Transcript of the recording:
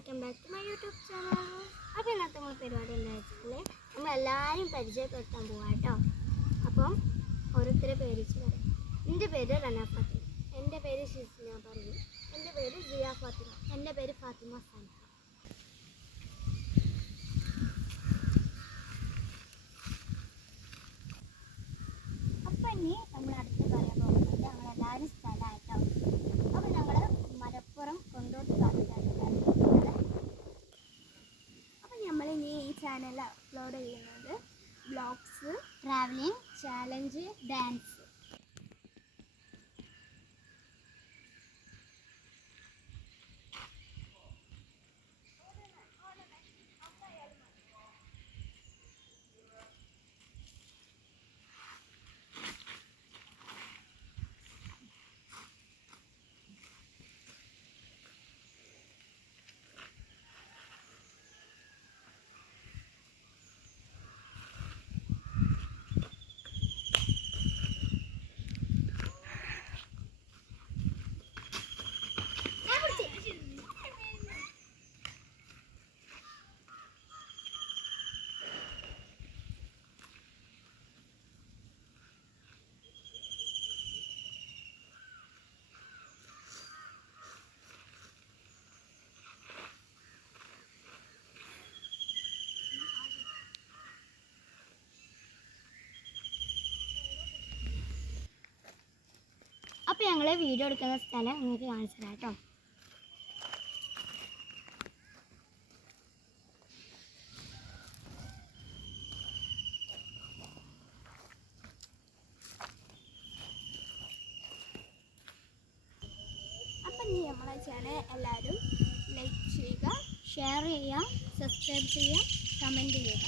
Welcome back to my YouTube channel. അപ്പോൾ ഇന്നത്തെ നമ്മൾ പരിപാടി എന്താ വെച്ചാൽ നമ്മളെല്ലാവരും പരിചയപ്പെടുത്താൻ പോവാം കേട്ടോ. അപ്പം ഓരോരുത്തരെ പേരിച്ച് പറയാം. എൻ്റെ പേര് റന ഫാത്തിമ, എൻ്റെ പേര് ഷിസ്ന പറവി, എൻ്റെ പേര് ജിയ ഫാത്തിമ, എൻ്റെ പേര് ഫാത്തിമ സൻഹ. അപ്പം ഇനി നമ്മൾ അടുത്ത് പറയാൻ പോകുന്നത് ഞങ്ങളെല്ലാവരും സ്ഥലമായിട്ടോ. അപ്പോൾ ഞങ്ങൾ മലപ്പുറം കൊണ്ടോട്ടി ഭാഗത്താണ്. അപ്പോൾ നമ്മളിനി ഈ ചാനൽ അപ്ലോഡ് ചെയ്യുന്നത് വ്ളോഗ്സ്, ട്രാവലിംഗ്, ചാലഞ്ച്, ഡാൻസ്. അപ്പോൾ ഞങ്ങൾ വീഡിയോ എടുക്കുന്ന സ്ഥലം നിങ്ങൾക്ക് കാണിച്ചു തരാം കേട്ടോ. അപ്പം ഇനി നമ്മളെ ചാനൽ എല്ലാവരും ലൈക്ക് ചെയ്യുക, ഷെയർ ചെയ്യുക, സബ്സ്ക്രൈബ് ചെയ്യുക, കമൻറ്റ് ചെയ്യുക.